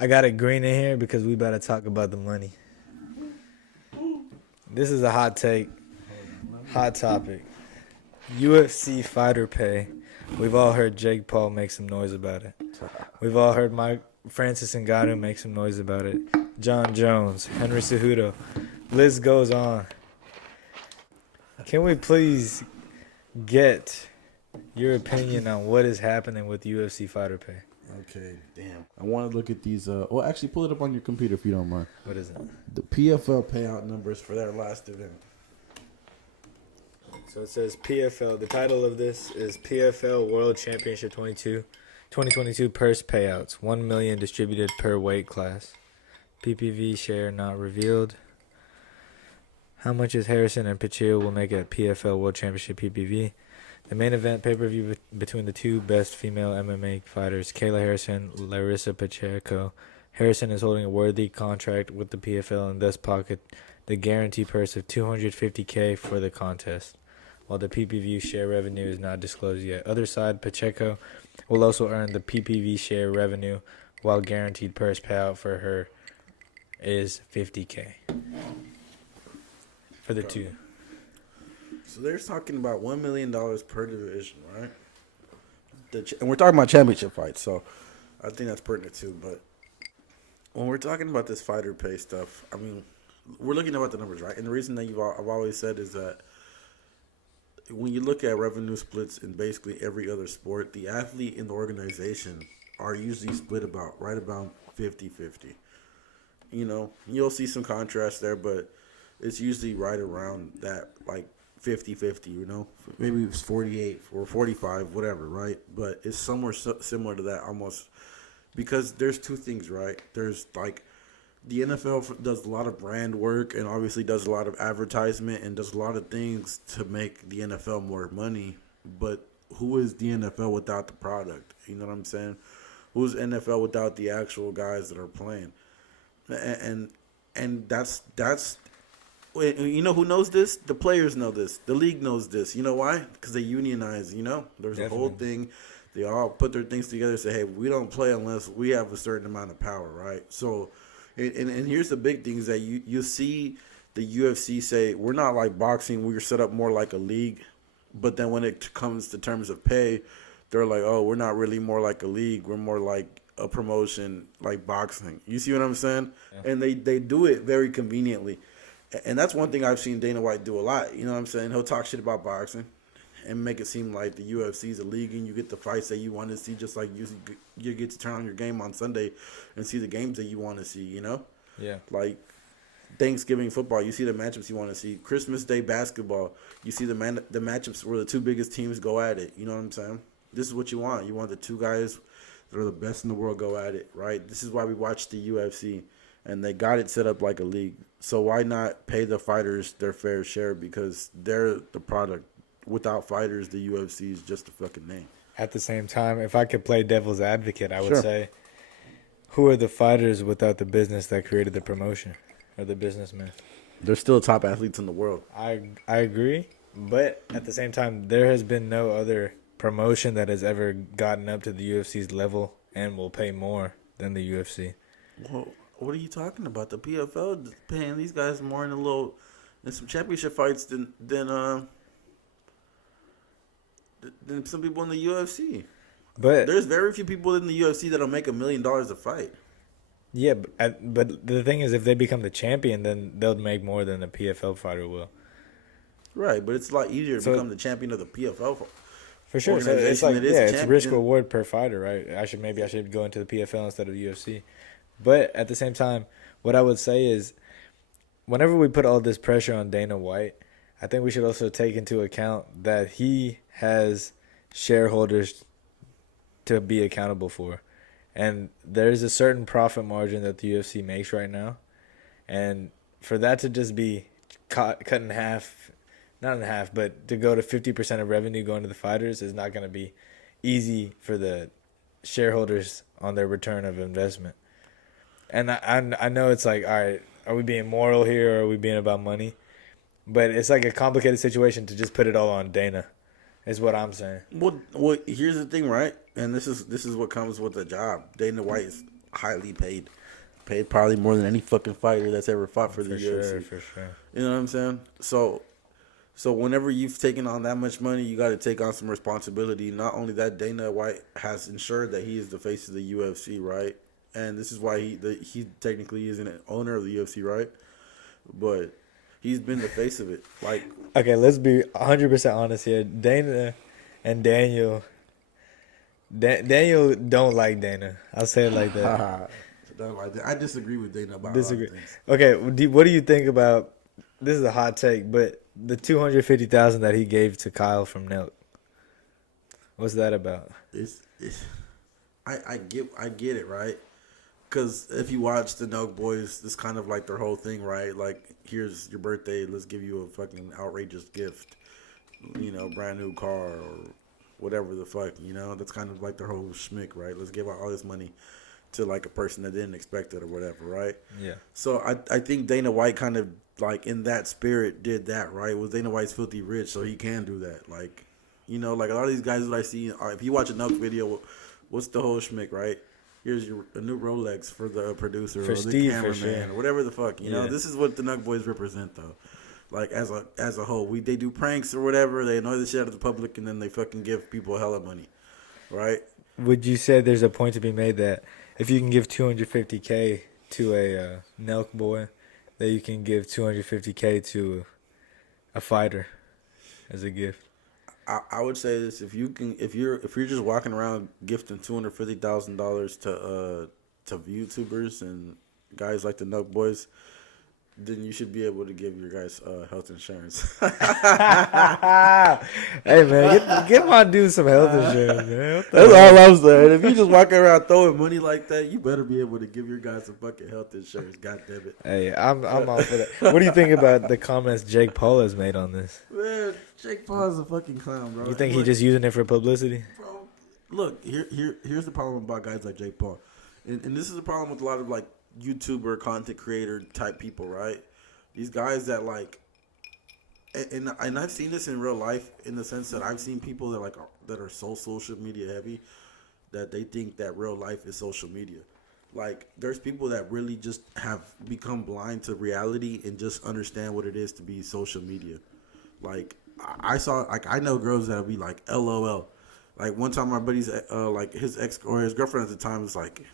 I got it green in here because we about to talk about the money. This is a hot take, hot topic. UFC fighter pay. We've all heard Jake Paul make some noise about it. We've all heard Mike Francis Ngannou make some noise about it. John Jones, Henry Cejudo. List goes on. Can we please get your opinion on what is happening with UFC fighter pay? Okay, damn. I want to look at these. Well, actually, pull it up on your computer if you don't mind. What is it? The PFL payout numbers for their last event. So it says PFL. The title of this is PFL World Championship 2022 purse payouts. 1 million distributed per weight class. PPV share not revealed. How much is Harrison and Pacheco will make at PFL World Championship PPV? The main event pay-per-view between the two best female MMA fighters, Kayla Harrison, Larissa Pacheco. Harrison is holding a worthy contract with the PFL and thus pocket the guarantee purse of $250K for the contest, while the PPV share revenue is not disclosed yet. Other side, Pacheco will also earn the PPV share revenue, while guaranteed purse payout for her is $50K for the two. So they're talking about $1 million per division, right? And we're talking about championship fights, so I think that's pertinent too. But when we're talking about this fighter pay stuff, I mean, we're looking about the numbers, right? And the reason that I've always said is that when you look at revenue splits in basically every other sport, the athlete and the organization are usually split right about 50-50. You know, you'll see some contrast there, but it's usually right around that, like 50-50, you know? Maybe it's 48 or 45, whatever, right? But it's somewhere similar to that almost, because there's two things, right? There's, like, the NFL does a lot of brand work and obviously does a lot of advertisement and does a lot of things to make the NFL more money. But who is the NFL without the product? You know what I'm saying? Who's NFL without the actual guys that are playing? And that's you know who knows this? The players know this. The league knows this. You know why? Because they unionize, you know? There's a whole thing. They all put their things together and say, hey, we don't play unless we have a certain amount of power, right? So, and here's the big thing is that you see the UFC say, we're not like boxing. We're set up more like a league. But then when it comes to terms of pay, they're like, oh, we're not really more like a league. We're more like a promotion like boxing. You see what I'm saying? Yeah. And they do it very conveniently. And that's one thing I've seen Dana White do a lot. You know what I'm saying? He'll talk shit about boxing and make it seem like the UFC is a league and you get the fights that you want to see, just like you get to turn on your game on Sunday and see the games that you want to see, you know? Yeah. Like Thanksgiving football, you see the matchups you want to see. Christmas Day basketball, you see the matchups where the two biggest teams go at it. You know what I'm saying? This is what you want. You want the two guys that are the best in the world go at it, right? This is why we watch the UFC. And they got it set up like a league. So why not pay the fighters their fair share? Because they're the product. Without fighters, the UFC is just a fucking name. At the same time, if I could play devil's advocate, I would say, who are the fighters without the business that created the promotion or the businessman? They're still top athletes in the world. I agree. But at the same time, there has been no other promotion that has ever gotten up to the UFC's level and will pay more than the UFC. Well, what are you talking about? The PFL is paying these guys more in some championship fights than some people in the UFC. But there's very few people in the UFC that'll make $1 million a fight. Yeah, but the thing is, if they become the champion, then they'll make more than a PFL fighter will. Right, but it's a lot easier to become the champion of the PFL. For sure, so it's like it's risk reward per fighter, right? I should go into the PFL instead of the UFC. But at the same time, what I would say is, whenever we put all this pressure on Dana White, I think we should also take into account that he has shareholders to be accountable for. And there's a certain profit margin that the UFC makes right now. And for that to just be cut in half, not in half, but to go to 50% of revenue going to the fighters is not going to be easy for the shareholders on their return of investment. And I know it's like, all right, are we being moral here or are we being about money? But it's like a complicated situation to just put it all on Dana, is what I'm saying. Well, here's the thing, right? And this is what comes with the job. Dana White is highly paid. Paid probably more than any fucking fighter that's ever fought for the UFC. For sure. You know what I'm saying? So whenever you've taken on that much money, you got to take on some responsibility. Not only that, Dana White has ensured that he is the face of the UFC, right? And this is why he technically isn't an owner of the UFC, right? But he's been the face of it. Like, okay, let's be 100% honest here. Dana and Daniel don't like Dana. I'll say it like that. I disagree with Dana about a lot of things. Okay, what do you think about? This is a hot take, but the $250,000 that he gave to Kyle from Nelk. What's that about? I get it, right? Because if you watch the Nelk Boys, it's kind of like their whole thing, right? Like, here's your birthday, let's give you a fucking outrageous gift, brand new car or whatever the fuck, That's kind of like their whole schmick, right? Let's give out all this money to like a person that didn't expect it or whatever, right? Yeah. So I think Dana White kind of like in that spirit did that, right? Was Dana White's filthy rich, so he can do that. Like, like a lot of these guys that I see, if you watch a Nelk video, what's the whole schmick, right? Here's a new Rolex for the producer for or Steve, the cameraman sure. or whatever the fuck, This is what the Nelk Boys represent, though. Like as a whole, they do pranks or whatever. They annoy the shit out of the public, and then they fucking give people hella money, right? Would you say there's a point to be made that if you can give $250K to a Nelk boy, that you can give $250K to a fighter as a gift? I would say this: if you're just walking around gifting $250,000 to YouTubers and guys like the Nelk Boys, then you should be able to give your guys health insurance. Hey man, get my dude some health insurance, man. That's all I'm saying. If you just walking around throwing money like that, you better be able to give your guys some fucking health insurance. God damn it. Hey, I'm all for that. What do you think about the comments Jake Paul has made on this? Man, Jake Paul is a fucking clown, bro. You think he just using it for publicity? Bro, look, here's the problem about guys like Jake Paul, and this is the problem with a lot of like YouTuber, content creator type people, right? These guys that like, and I've seen this in real life in the sense that I've seen people that are so social media heavy that they think that real life is social media. Like, there's people that really just have become blind to reality and just understand what it is to be social media. Like, I know girls that'll be like, LOL. Like, one time my buddy's, like, his ex or his girlfriend at the time was like,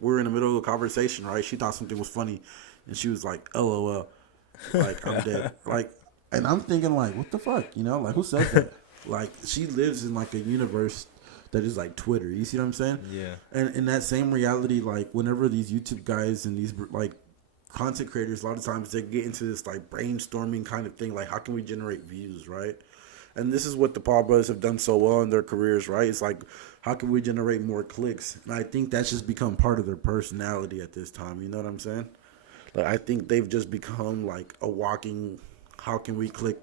we were in the middle of a conversation, right? She thought something was funny, and she was like, LOL. Like, I'm dead. Like, and I'm thinking, like, what the fuck? Like, who says that? Like, she lives in, like, a universe that is like Twitter. You see what I'm saying? Yeah. And in that same reality, like, whenever these YouTube guys and these, like, content creators, a lot of times they get into this, like, brainstorming kind of thing. Like, how can we generate views, right? And this is what the Paul brothers have done so well in their careers, right? It's like, how can we generate more clicks? And I think that's just become part of their personality at this time. You know what I'm saying? Like, I think they've just become, like, a walking, how can we click?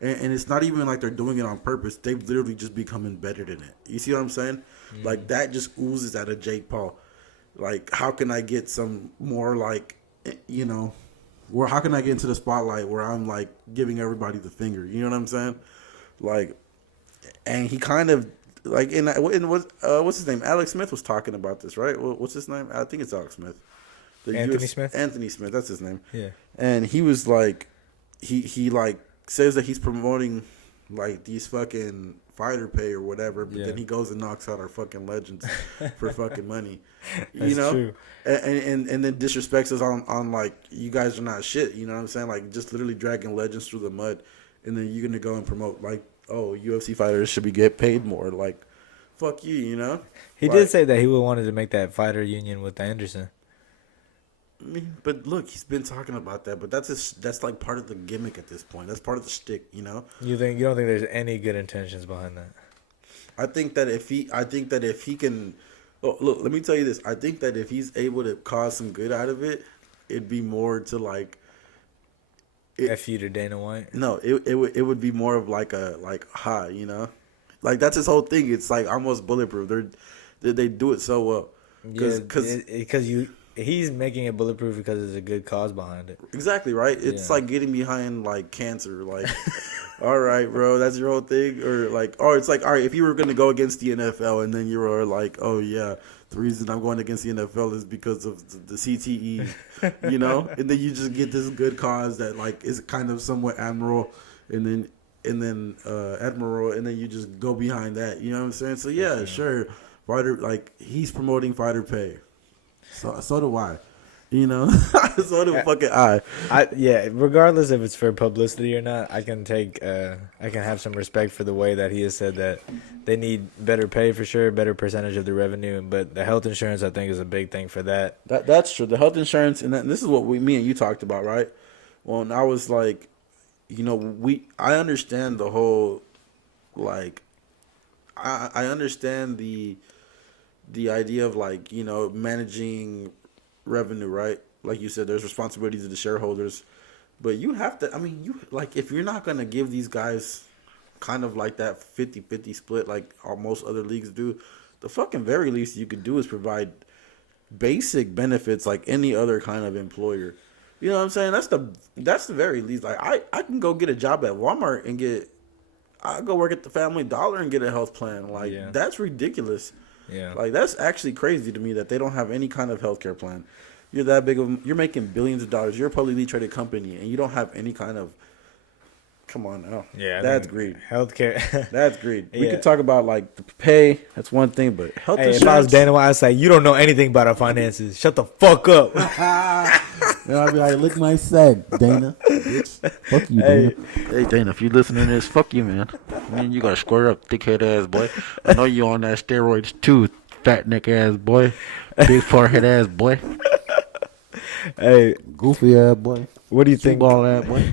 And it's not even like they're doing it on purpose. They've literally just become embedded in it. You see what I'm saying? Mm. Like, that just oozes out of Jake Paul. Like, how can I get some more, like, how can I get into the spotlight where I'm, like, giving everybody the finger? You know what I'm saying? Like, and he kind of, like, what's his name? Alex Smith was talking about this, right? What's his name? I think it's Alex Smith. Anthony Smith, that's his name. Yeah. And he was like, he like says that he's promoting like these fucking fighter pay or whatever, but then he goes and knocks out our fucking legends for fucking money. That's true. And then disrespects us on like, you guys are not shit. You know what I'm saying? Like, just literally dragging legends through the mud, and then you're gonna go and promote like, oh, UFC fighters should be get paid more. Like, fuck you, He did say that he would wanted to make that fighter union with Anderson. I mean, but look, he's been talking about that, but that's like part of the gimmick at this point. That's part of the shtick, You don't think there's any good intentions behind that? I think that if he can, look, let me tell you this. I think that if he's able to cause some good out of it, it'd be more to like. F you to Dana White. No, it would be more of like a like that's his whole thing. It's like almost bulletproof. They do it so well. Because he's making it bulletproof because there's a good cause behind it. Exactly, right? It's like getting behind, like, cancer. Like, all right, bro, that's your whole thing? Or, like, it's like, all right, if you were going to go against the NFL and then you were like, oh, yeah, The reason I'm going against the NFL is because of the CTE, you know, and then you just get this good cause that like is kind of somewhat admirable, and then admiral, and then you just go behind that. You know what I'm saying? So yeah, sure, fighter like he's promoting fighter pay. So do I. You know, so do fucking I. Yeah, regardless if it's for publicity or not, I can have some respect for the way that he has said that they need better pay for sure, better percentage of the revenue, but the health insurance I think is a big thing for that. That's true. The health insurance, and this is what me and you talked about, right? Well, and I was like, you know, I understand the whole, like, I understand the idea of like, you know, managing revenue, right? Like you said, there's responsibilities to the shareholders, but you have to, I mean, you like, if you're not going to give these guys kind of like that 50-50 split like most other leagues do, the fucking very least you could do is provide basic benefits like any other kind of employer. You know what I'm saying? That's the very least. Like I can go get a job at Walmart and I go work at the Family Dollar and get a health plan. Like that's ridiculous. Yeah. Like that's actually crazy to me that they don't have any kind of healthcare plan. You're that big of, you're making billions of dollars. You're a publicly traded company and you don't have any kind of, come on now. Yeah. That's greed. Healthcare. That's greed. We could talk about like the pay. That's one thing, but health insurance. If I was Dana White, I'd say, you don't know anything about our finances. Shut the fuck up. And I'd be like, lick my sack, Dana. Bitch. Fuck you, Dana. Hey, Dana, if you listening to this, fuck you, man. Man, you gotta square up, thickhead ass boy. I know you on that steroids too, fat neck ass boy. Big forehead ass boy. Hey, goofy ass boy. What do you think? Ball ass boy.